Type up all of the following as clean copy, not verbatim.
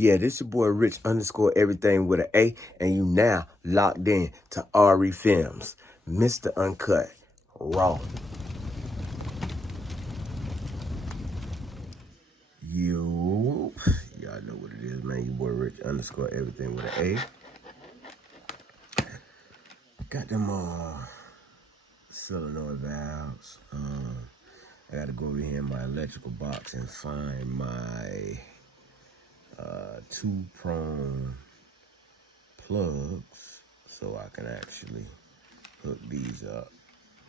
Yeah, this your boy Rich underscore everything with an A, and you now locked in to RE Films, Mr. Uncut, Raw. Yo, y'all know what it is, man. Your boy Rich underscore everything with an A. Got them solenoid valves. I gotta go over here in my electrical box and find my two-prong plugs so I can actually hook these up.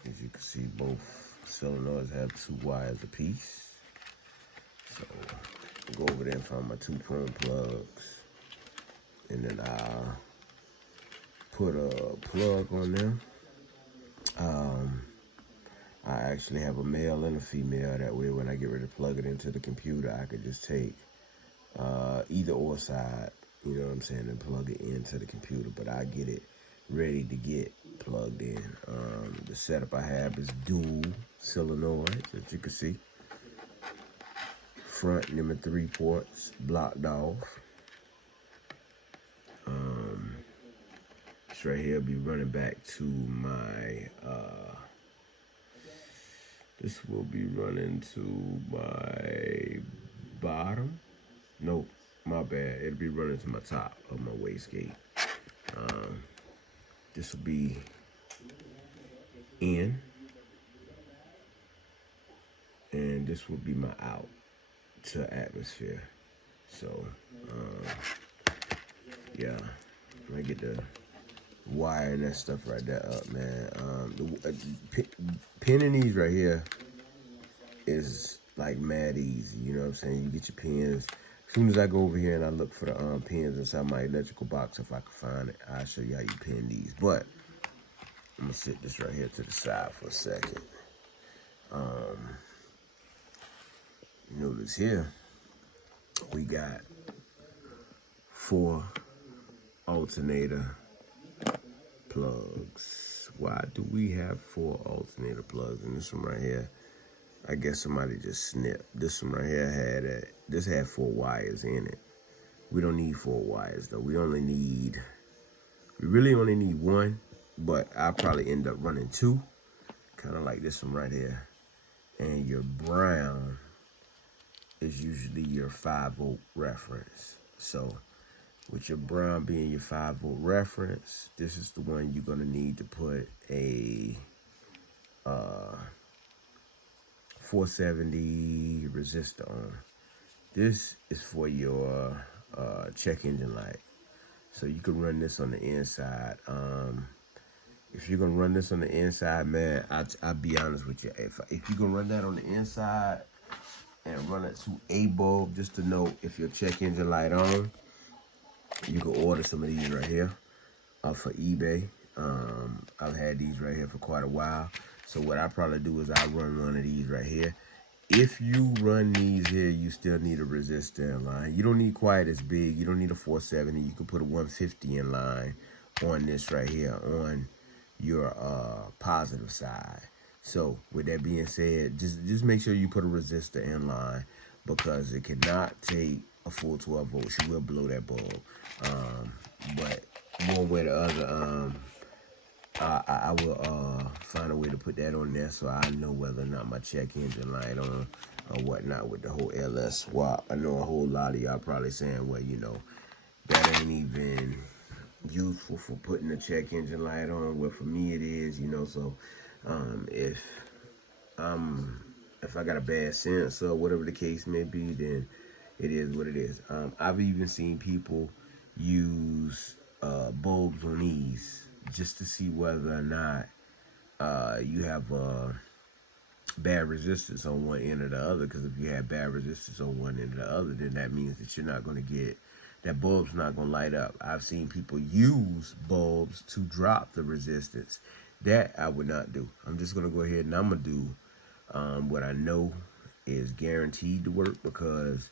As you can see, both solenoids have 2 wires apiece. So I'll go over there and find my two-prong plugs, and then I'll put a plug on them. I actually have a male and a female. That way, when I get ready to plug it into the computer, I could just take either or side, you know what I'm saying, and plug it into the computer. But I get it ready to get plugged in. The setup I have is dual solenoids, as you can see. Front number 3 ports blocked off. This right here will be running back to my this will be running to my bottom. Nope, my bad. It'll be running to my top of my wastegate. This will be in, and this will be my out to atmosphere. So, yeah, I get the wire and that stuff right there up, man. Pinning these right here is like mad easy, you know what I'm saying? You get your pins. As soon as I go over here and I look for the pins inside my electrical box, if I can find it, I'll show you how you pin these. But I'm gonna sit this right here to the side for a second. Notice here we got 4 alternator plugs. Why do we have 4 alternator plugs? And this one right here, I guess somebody just snipped. This one right here had 4 wires in it. We don't need 4 wires though. We really only need 1, but I'll probably end up running 2, kind of like this one right here. And your brown is usually your 5-volt reference. So with your brown being your 5-volt reference, this is the one you're gonna need to put a 470 resistor on. This is for your check engine light. So you can run this on the inside. If you're gonna run this on the inside, man, I'll be honest with you. If you're gonna run that on the inside and run it to a bulb, just to know if your check engine light on, you can order some of these right here for eBay. I've had these right here for quite a while. So what I probably do is I run one of these right here. If you run these here, you still need a resistor in line. You don't need quite as big. You don't need a 470. You can put a 150 in line on this right here on your positive side. So with that being said, just make sure you put a resistor in line, because it cannot take a full 12 volts. You will blow that bulb. But one way or the other, I will find a way to put that on there so I know whether or not my check engine light on or whatnot with the whole LS swap. I know a whole lot of y'all probably saying, well, you know, that ain't even useful for putting the check engine light on. Well, for me it is, you know. So if I got a bad sense or whatever the case may be, then it is what it is. I've even seen people use bulbs on these just to see whether or not you have bad resistance on one end or the other. Because if you have bad resistance on one end or the other, then that means that you're not going to get, that bulb's not going to light up. I've seen people use bulbs to drop the resistance. That I would not do. I'm just going to go ahead and I'm going to do what I know is guaranteed to work, because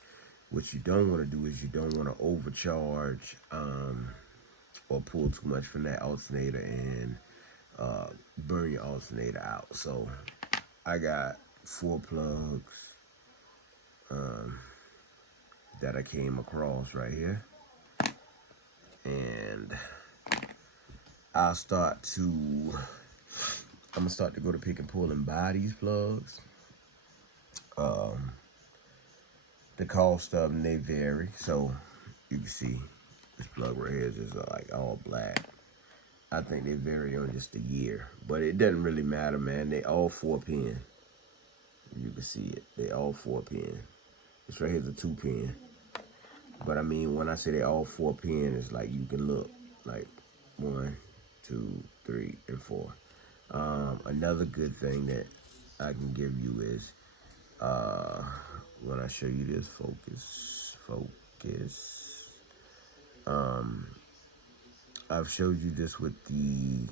what you don't want to do is you don't want to overcharge or pull too much from that alternator and burn your alternator out. So I got 4 plugs. that I came across right here. And I'm gonna start to go to pick and pull and buy these plugs. The cost of them, they vary. So you can see this plug right here is just like all black. I think they vary on just a year, but it doesn't really matter, man. They all 4-pin. You can see it. They all 4-pin. This right here is a 2-pin. But I mean, when I say they all 4-pin, it's like you can look like 1, 2, 3, and 4. Another good thing that I can give you is when I show you this focus. I've showed you this with the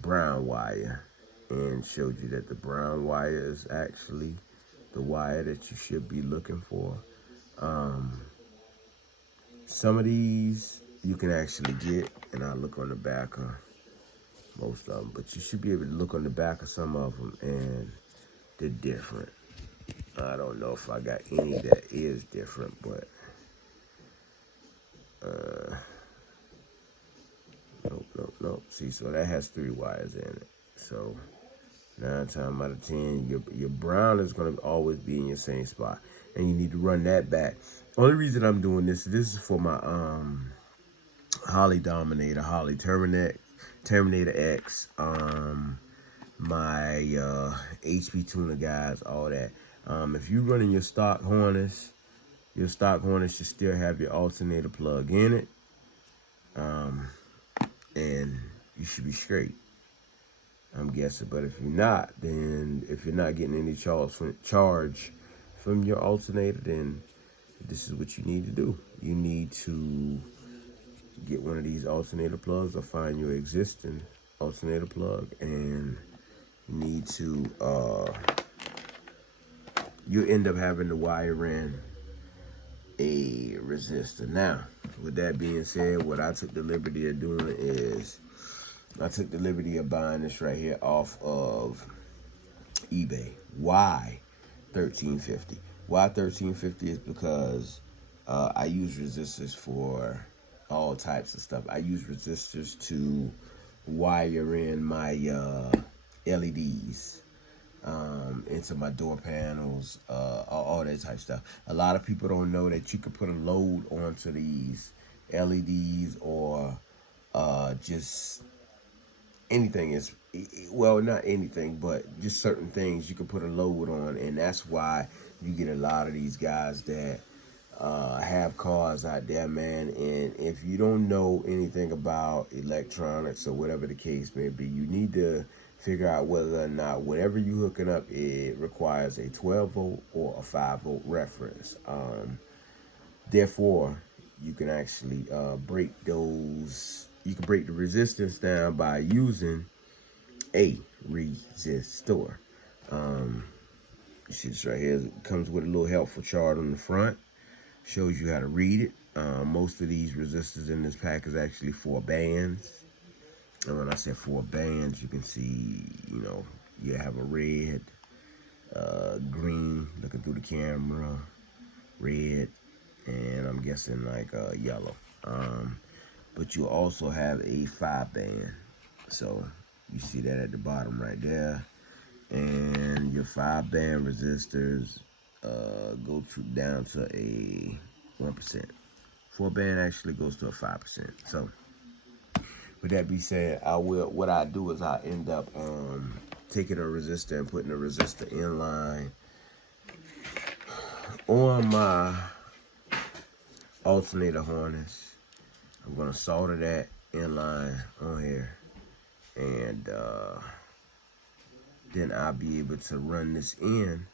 brown wire and showed you that the brown wire is actually the wire that you should be looking for. Some of these you can actually get, and I'll look on the back of most of them, but you should be able to look on the back of some of them and they're different. I don't know if I got any that is different, but nope. See, so that has 3 wires in it. So 9 times out of 10, your brown is going to always be in your same spot, and you need to run that back. Only reason I'm doing this is for my Holley Dominator, Holley Terminator X, my HP tuner guys, all that. If you're running your stock harness should still have your alternator plug in it, and you should be straight, I'm guessing. But if you're not, then if you're not getting any charge from your alternator, then this is what you need to do. You need to get one of these alternator plugs or find your existing alternator plug, and you need to you end up having to wire in a resistor. Now, with that being said, what I took the liberty of doing is I took the liberty of buying this right here off of eBay. Why $13.50? Why $13.50 is because I use resistors for all types of stuff. I use resistors to wire in my LEDs into my door panels, all that type of stuff. A lot of people don't know that you can put a load onto these LEDs or just anything. Is well, not anything, but just certain things you can put a load on, and that's why you get a lot of these guys that have cars out there, man. And if you don't know anything about electronics or whatever the case may be, you need to figure out whether or not whatever you hooking up, it requires a 12-volt or a 5-volt reference. Therefore, you can actually break those. You can break the resistance down by using a resistor. You see this right here? It comes with a little helpful chart on the front. Shows you how to read it. Most of these resistors in this pack is actually 4 bands. And when I say 4 bands, you can see, you know, you have a red, green, looking through the camera, red, and I'm guessing like yellow. But you also have a 5 band. So you see that at the bottom right there. And your 5 band resistors go down to a 1%. 4 band actually goes to a 5%. So with that being said, what I do is I end up taking a resistor and putting a resistor in line on my alternator harness. I'm gonna solder that in line on here, and then I'll be able to run this in.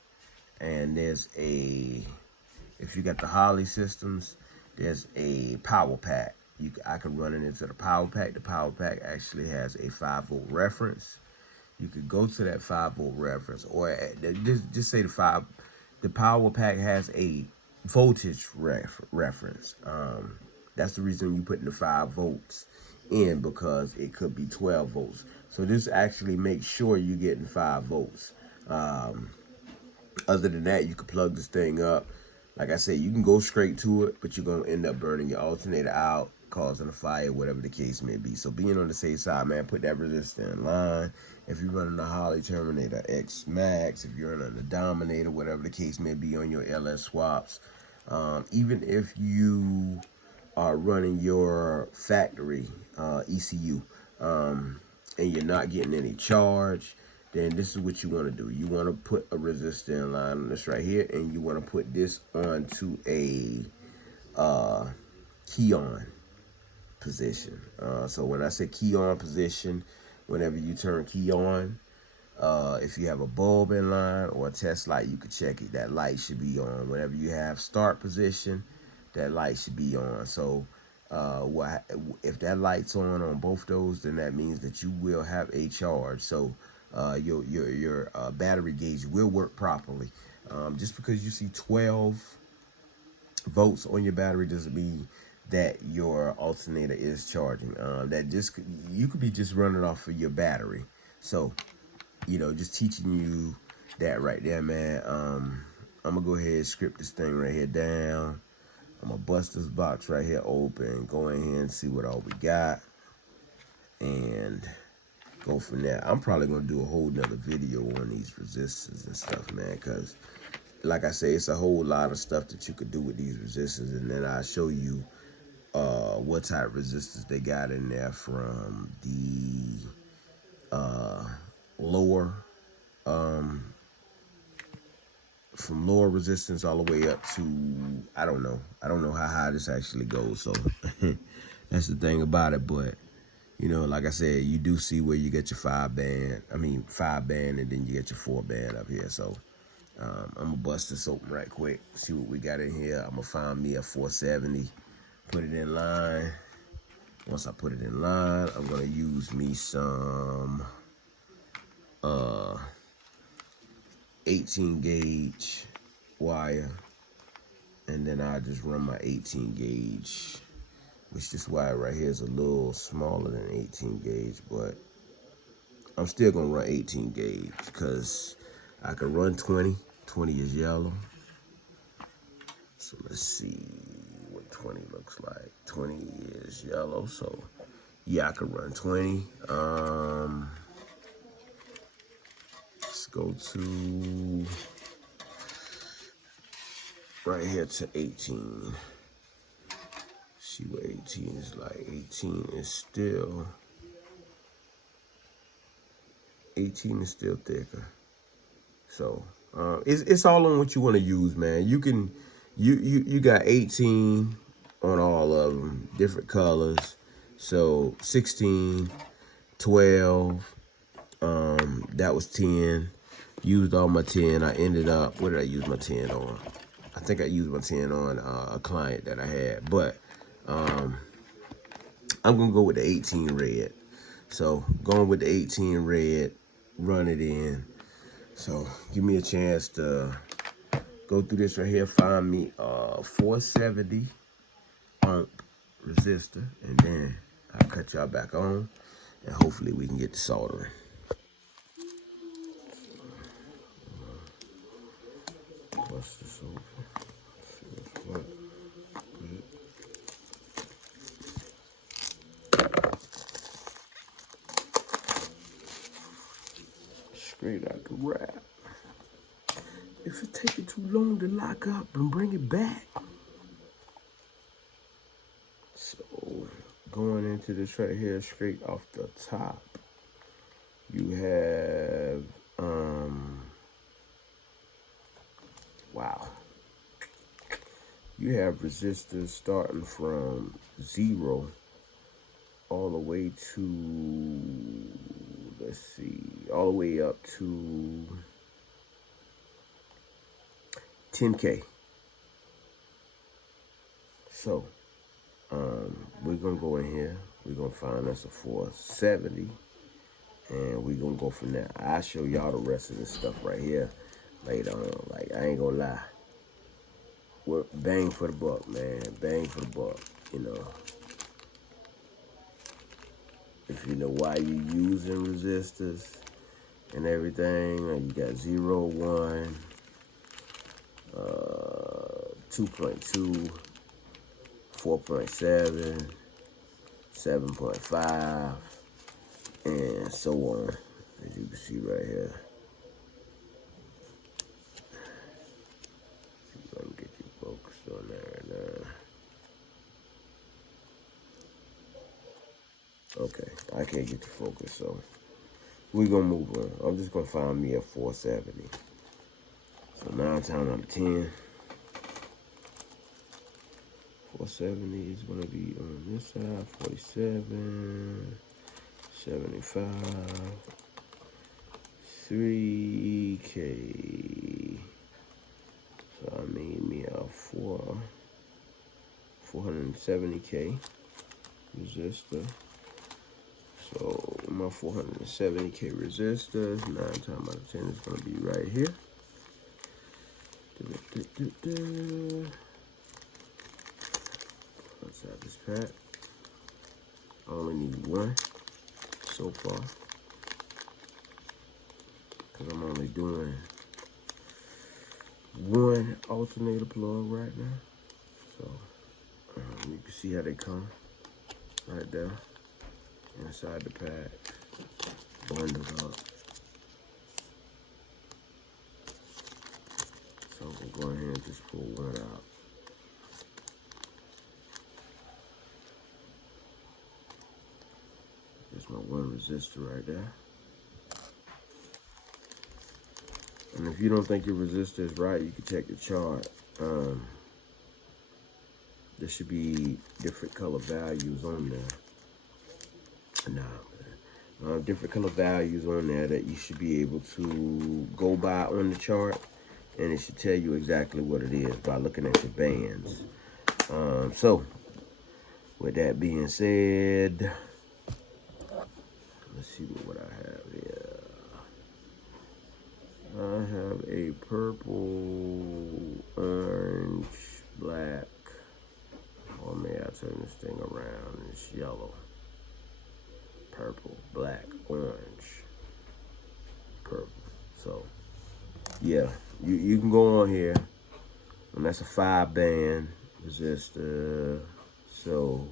And there's if you got the Holley systems, there's a power pack. I can run it into the power pack. The power pack actually has a 5-volt reference. You could go to that 5-volt reference, or just say the power pack has a voltage reference. That's the reason you put the 5 volts in, because it could be 12 volts. So this actually makes sure you're getting 5 volts. Other than that, you can plug this thing up, Like I said, you can go straight to it, but you're going to end up burning your alternator out, causing a fire, whatever the case may be. So being on the safe side, man, put that resistor in line. If you're running a Holley Terminator X Max, if you're running a Dominator, whatever the case may be on your LS swaps, even if you are running your factory ECU and you're not getting any charge, then this is what you want to do. You want to put a resistor in line on this right here, and you want to put this onto a key on position. So when I say key on position, whenever you turn key on, if you have a bulb in line or a test light, you can check it. That light should be on. Whenever you have start position, that light should be on. So if that light's on both those, then that means that you will have a charge. So your battery gauge will work properly. Just because you see 12 volts on your battery doesn't mean that your alternator is charging. That just you could be just running off of your battery. So just teaching you that right there, man. I'm gonna go ahead and script this thing right here down. I'm gonna bust this box right here open, go in here and see what all we got, and go from there. I'm probably gonna do a whole nother video on these resistors and stuff, man, because like I say, it's a whole lot of stuff that you could do with these resistors, and then I'll show you what type of resistors they got in there, from the lower from lower resistance all the way up to I don't know how high this actually goes. So that's the thing about it. But like I said, you do see where you get your 5 band, and then you get your 4 band up here. So I'm gonna bust this open right quick, see what we got in here. I'm gonna find me a 470, put it in line. Once I put it in line, I'm gonna use me some 18 gauge wire, and then I just run my 18 gauge, which this wire right here is a little smaller than 18 gauge, but I'm still gonna run 18 gauge because I can run 20. 20 is yellow. So let's see what 20 looks like. 20 is yellow, so yeah, I can run 20. Let's go to right here to 18. See what 18 is like. 18 is still thicker. So it's all on what you want to use, man. You got 18 on all of them, different colors. So 16, 12, that was 10. Used all my 10. I ended up, what did I use my 10 on? I think I used my 10 on a client that I had, but I'm gonna go with the 18 red. So going with the 18 red, run it in. So give me a chance to go through this right here, find me a 470 ohm resistor, and then I'll cut y'all back on, and hopefully we can get the soldering. Bust this open. See what's what. Straight out the wrap. If it takes you too long to lock up and bring it back. So going into this right here, straight off the top, you have wow. You have resistors starting from 0 all the way to, let's see, all the way up to 10K. So we're gonna go in here, we're gonna find us a 470, and we're gonna go from there. I'll show y'all the rest of this stuff right here later on. Like, I ain't gonna lie, we're bang for the buck, man, bang for the buck. If you know why you using resistors and everything, you got 0, 1, 2.2, 4.7, 7.5, and so on, as you can see right here. Let me get you focused on that right now. Okay, I can't get you focused, so we're gonna move on. I'm just gonna find me a 470. So 9 times out of 10, 470 is gonna be on this side, 47, 75, 3K. So I made me a 470K resistor. So my 470K resistors, 9 times out of 10 is gonna be right here. Outside this pack. I only need one so far, because I'm only doing one alternator plug right now. So you can see how they come right there inside the pack, bundled up. So we'll go ahead and just pull one out. There's my one resistor right there. And if you don't think your resistor is right, you can check the chart. There should be different color values on there. Different color values on there that you should be able to go by on the chart, and it should tell you exactly what it is by looking at your bands. So with that being said, let's see what I have here. I have a purple, orange, black, or may I turn this thing around and it's yellow. Purple, black, orange, purple. So yeah, you can go on here, and that's a 5-band resistor. So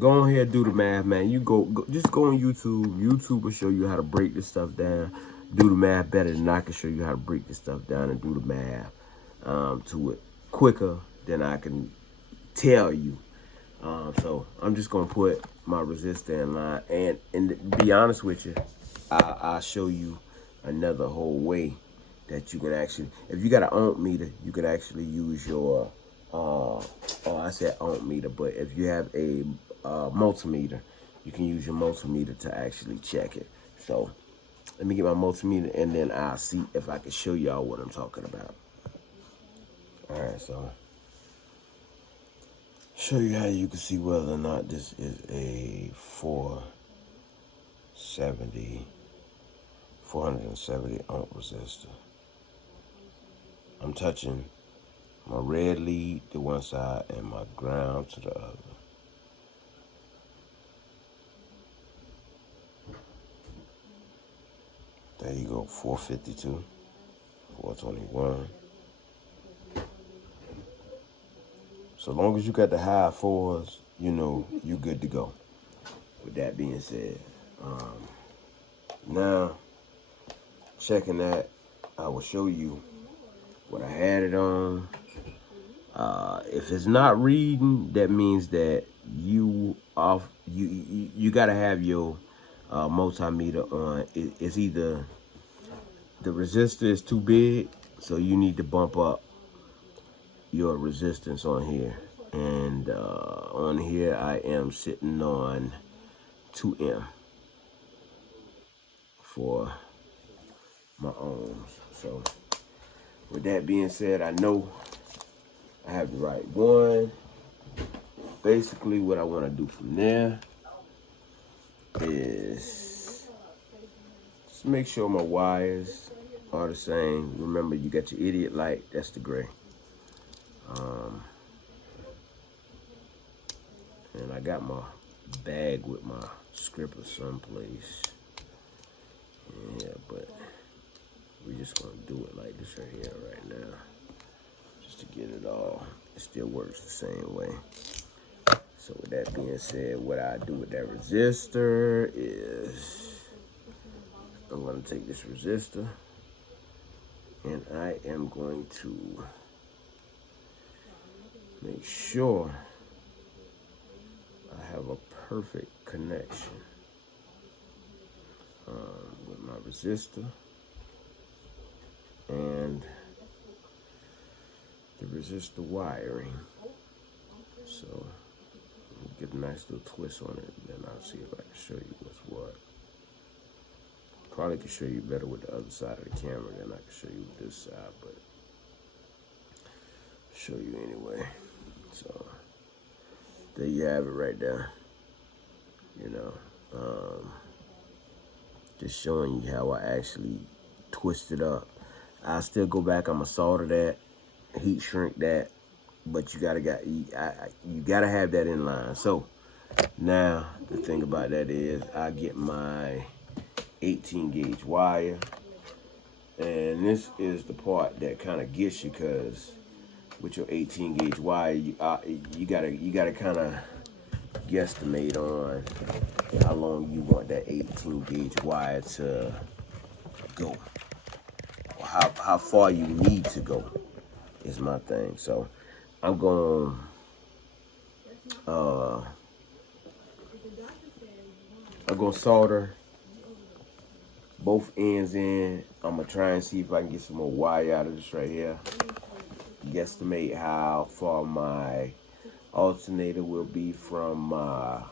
go on here, do the math, man. You just go on YouTube. YouTube will show you how to break this stuff down. Do the math better than I can show you how to break this stuff down and do the math to it quicker than I can tell you. So I'm just gonna put my resistor in line, and to be honest with you, I'll show you another whole way that you can actually, if you got an ohm meter, you can actually use your I said ohm meter, but if you have a multimeter, you can use your multimeter to actually check it. So let me get my multimeter, and then I'll see if I can show y'all what I'm talking about. All right, so show you how you can see whether or not this is a 470 ohm resistor. I'm touching my red lead to one side and my ground to the other. There you go, 452, 421. So long as you got the high fours, you know you're good to go. With that being said, now checking that, I will show you what I had it on. If it's not reading, that means that you gotta have your multimeter on. It's either the resistor is too big, so you need to bump up your resistance on here. And on here I am sitting on 2M for my ohms. So with that being said, I know I have the right one. Basically what I want to do from there is just make sure my wires are the same. Remember, you got your idiot light, that's the gray. And I got my bag with my scripper someplace. Yeah, but We're just gonna do it like this right here, right now, just to get it all. It still works the same way. So with that being said, what I do with that resistor is I'm gonna take this resistor and I am going to make sure I have a perfect connection with my resistor and the resistor wiring. So get a nice little twist on it, and then I'll see if I can show you what's what. Probably can show you better with the other side of the camera than I can show you with this side, but show you anyway. So there you have it right there. You know, just showing you how I actually twist it up. I still go back. I'ma solder that, heat shrink that, but you gotta have that in line. So now the thing about that is I get my 18 gauge wire, and this is the part that kind of gets you, because with your 18 gauge wire, you gotta kind of guesstimate on how long you want that 18 gauge wire to go, or how far you need to go is my thing. So I'm gonna solder both ends in. I'm gonna try and see if I can get some more wire out of this right here. Guesstimate how far my alternator will be from my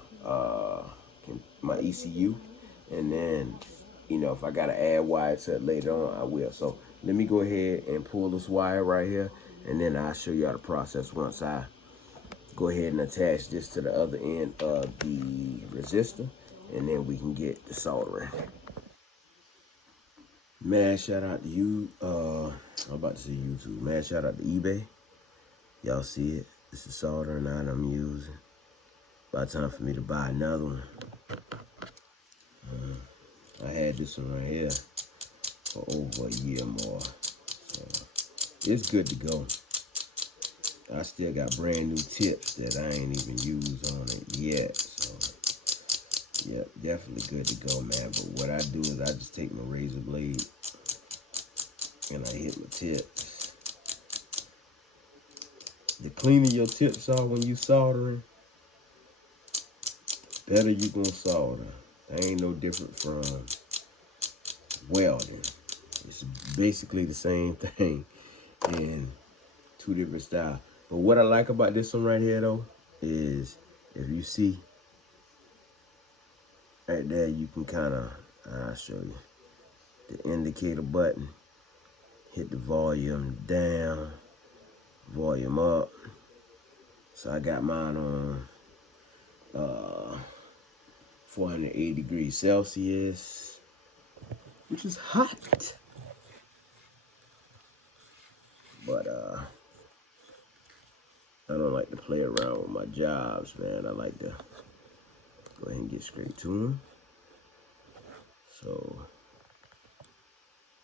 ECU, and then, you know, if I gotta add wire to it later on, I will. So let me go ahead and pull this wire right here, and then I'll show you how to process once I go ahead and attach this to the other end of the resistor, and then we can get the soldering. Man, shout out to you. I'm about to say YouTube. Man, shout out to eBay. Y'all see it. This is soldering iron I'm using. About time for me to buy another one. I had this one right here for over a year more. So it's good to go. I still got brand new tips that I ain't even used on it yet. So yeah, definitely good to go, man. But what I do is I just take my razor blade and I hit my tips. The cleaner your tips are when you soldering, better you gonna solder. That ain't no different from welding. It's basically the same thing in two different styles. But what I like about this one right here though is, if you see right there, you can kind of, I'll show you, the indicator button, hit the volume down, volume up. So I got mine on 480 degrees Celsius, which is hot. But I don't like to play around with my jobs, man. I like to go ahead and get straight to them. So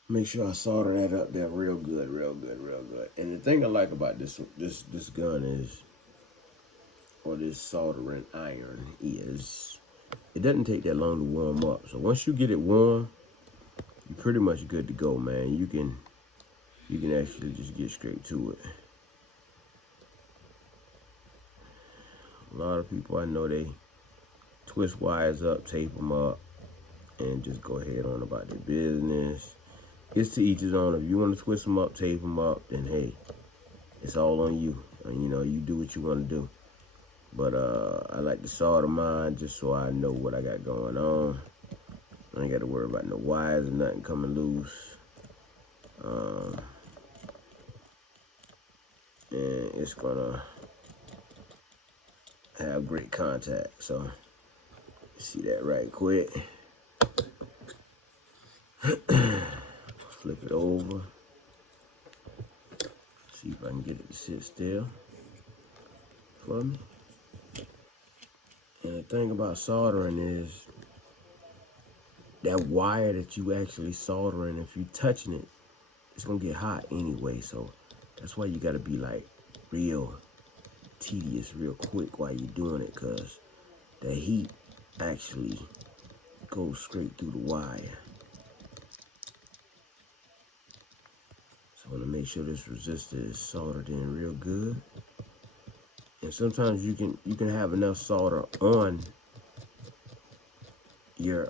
make sure I solder that up there real good, real good, real good. And the thing I like about this gun is, or this soldering iron, is it doesn't take that long to warm up. So once you get it warm, you're pretty much good to go, man. You can actually just get straight to it. A lot of people I know, they twist wires up, tape them up, and just go ahead on about their business. It's to each his own. If you want to twist them up, tape them up, then hey, it's all on you. And, you know, you do what you want to do. But I like to solder mine just so I know what I got going on. I ain't got to worry about no wires or nothing coming loose. And it's gonna have great contact. So see that right quick. Flip it over. See if I can get it to sit still for me. And the thing about soldering is, that wire that you actually soldering, if you touching it, it's gonna get hot anyway. So that's why you gotta be like real tedious, real quick while you're doing it, cause the heat actually goes straight through the wire. So I wanna make sure this resistor is soldered in real good. And sometimes you can have enough solder on your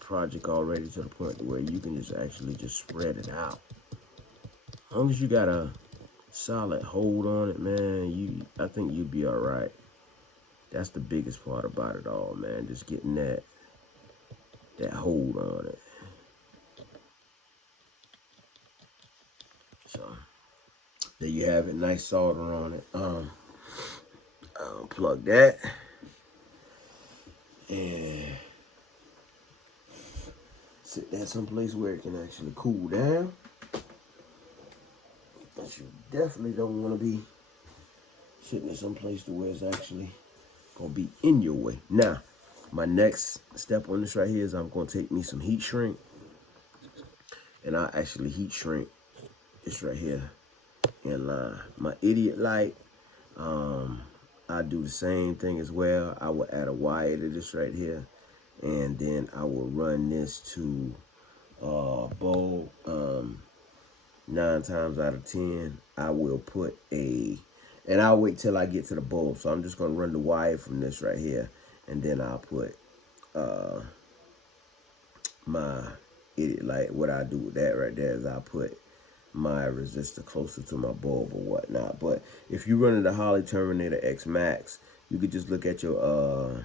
project already to the point where you can just actually just spread it out. As long as you got a solid hold on it, man, I think you'll be all right. That's the biggest part about it all, man. Just getting that hold on it. So there you have it, nice solder on it. Unplug that and sit that someplace where it can actually cool down. But you definitely don't want to be sitting in someplace to where it's actually gonna be in your way. Now, my next step on this right here is I'm gonna take me some heat shrink, and I actually heat shrink this right here in line. My idiot light, I do the same thing as well. I will add a wire to this right here, and then I will run this to bulb. 9 times out of 10, I will put and I'll wait till I get to the bulb. So I'm just gonna run the wire from this right here, and then I'll put my idiot light. What I do with that right there is I'll put my resistor closer to my bulb or whatnot. But if you run the Holley Terminator X Max, you could just look at your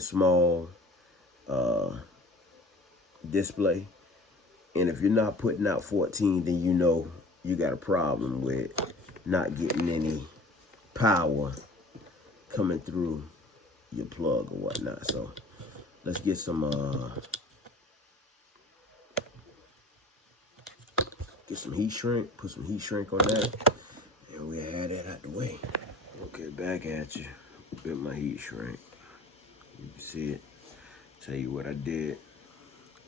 small display, and if you're not putting out 14, then you know you got a problem with not getting any power coming through your plug or whatnot. So let's get some heat shrink, put some heat shrink on that, and we'll have that out the way. Okay, back at you with my heat shrink. You can see it. Tell you what I did.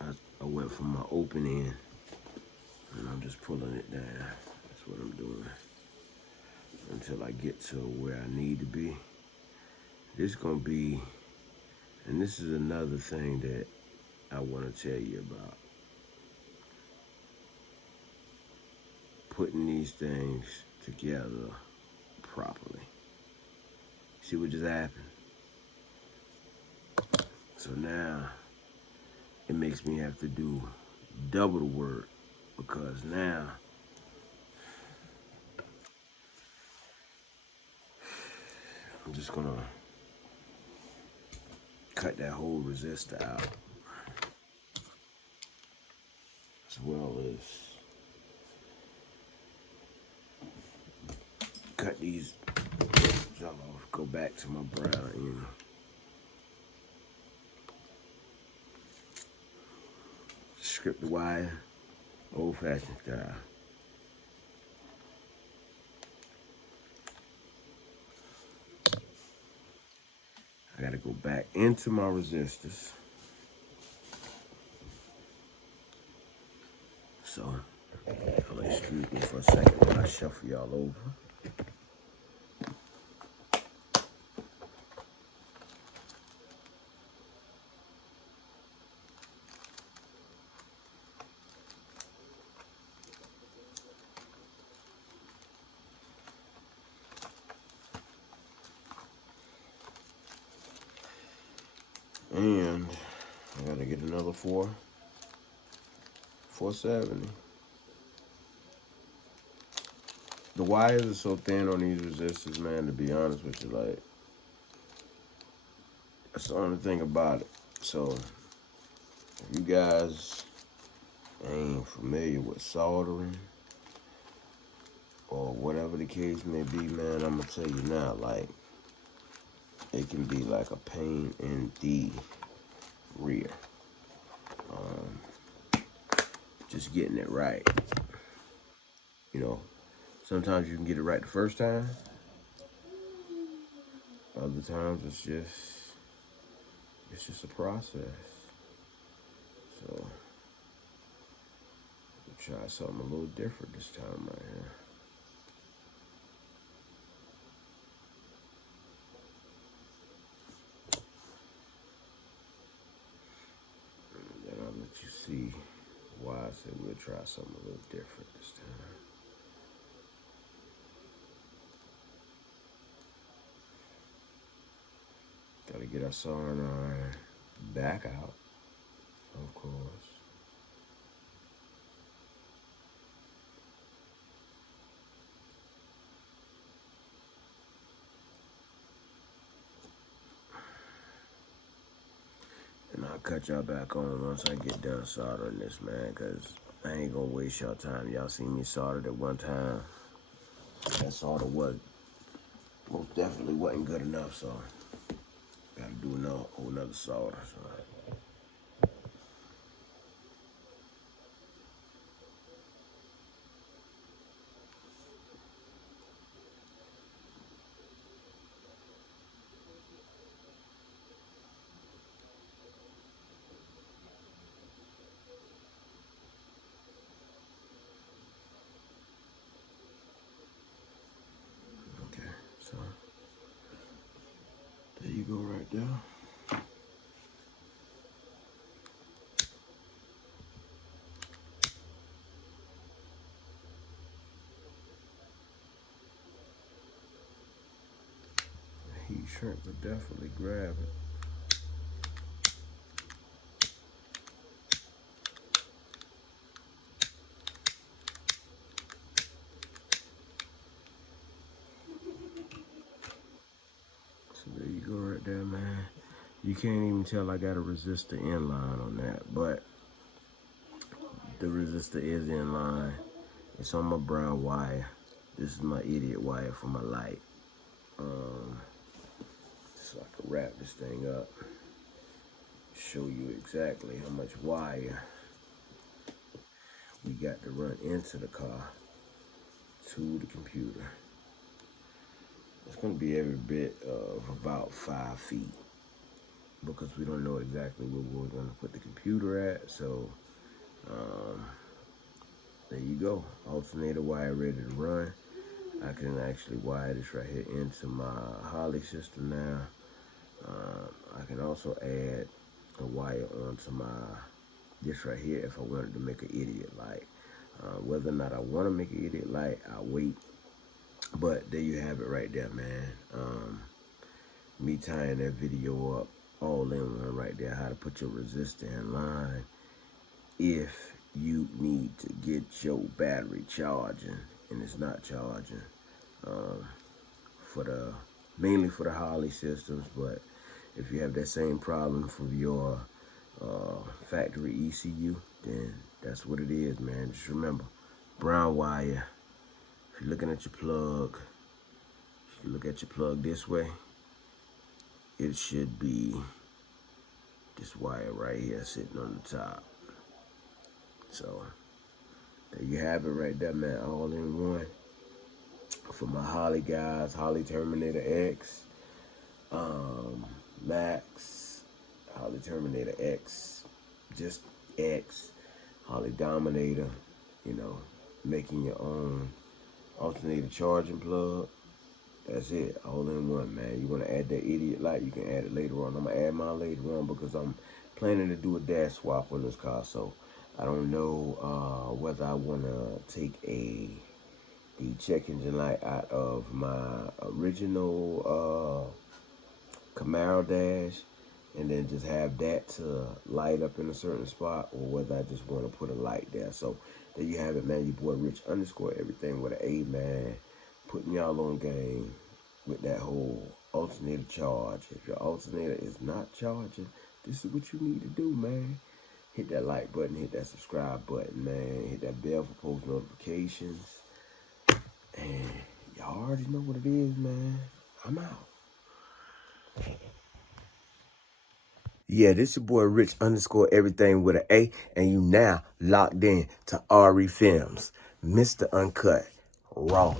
I went from my open end, and I'm just pulling it down. That's what I'm doing until I get to where I need to be. This gonna be, and this is another thing that I want to tell you about. Putting these things together properly. See what just happened? So now it makes me have to do double the work, because now I'm just gonna cut that whole resistor out, as well as cut these off, go back to my brown end. Strip the wire, old-fashioned style. I gotta go back into my resistors. So, y'all excuse me for a second while I shuffle y'all over. And I gotta get another 470. The wires are so thin on these resistors, man, to be honest with you, like, that's the only thing about it. So, if you guys ain't familiar with soldering, or whatever the case may be, man, I'm gonna tell you now, like, it can be like a pain in the rear. Just getting it right. You know, sometimes you can get it right the first time. Other times it's just a process. So we'll try something a little different this time right here. And then I'll let you see why I said we'll try something a little different this time. Gotta get our soldering iron back out, of course. And I'll cut y'all back on once I get done soldering this, man, because I ain't gonna waste y'all time. Y'all seen me soldered at one time. That solder was most definitely wasn't good enough, so gotta do another whole nother solder. So. Okay, so there you go right there. Heat shrink would definitely grab it. So there you go right there, man. You can't even tell I got a resistor in line on that, but the resistor is in line. It's on my brown wire. This is my idiot wire for my light. So I can wrap this thing up, show you exactly how much wire we got to run into the car to the computer. It's gonna be every bit of about 5 feet because we don't know exactly where we're gonna put the computer at. So there you go, alternator wire ready to run. I can actually wire this right here into my Holley system now. I can also add a wire onto this right here if I wanted to make an idiot light. Whether or not I want to make an idiot light, I'll wait. But there you have it right there, man. Me tying that video up all in one right there, how to put your resistor in line if you need to get your battery charging and it's not charging. Mainly for the Holley systems, but if you have that same problem for your factory ECU, then that's what it is, man. Just remember, brown wire. If you're looking at your plug, if you look at your plug this way, it should be this wire right here sitting on the top. So there you have it right there, man, all in one. For my Holley guys, Holley Terminator X, Max, Holley Terminator X, just X, Holley Dominator, making your own alternator charging plug. That's it, all in one, man. You want to add that idiot light, you can add it later on. I'm going to add mine later on because I'm planning to do a dash swap on this car. So I don't know whether I want to take the check engine light out of my original Camaro dash and then just have that to light up in a certain spot, or whether I just want to put a light there. So there you have it, man. Your boy Rich _ everything with an A, man. Putting y'all on game with that whole alternator charge. If your alternator is not charging, this is what you need to do, man. Hit that like button, hit that subscribe button, man. Hit that bell for post notifications. And y'all already know what it is, man. I'm out. Yeah, this your boy Rich _ everything with an A, and you now locked in to RE Films, Mr. Uncut, Raw.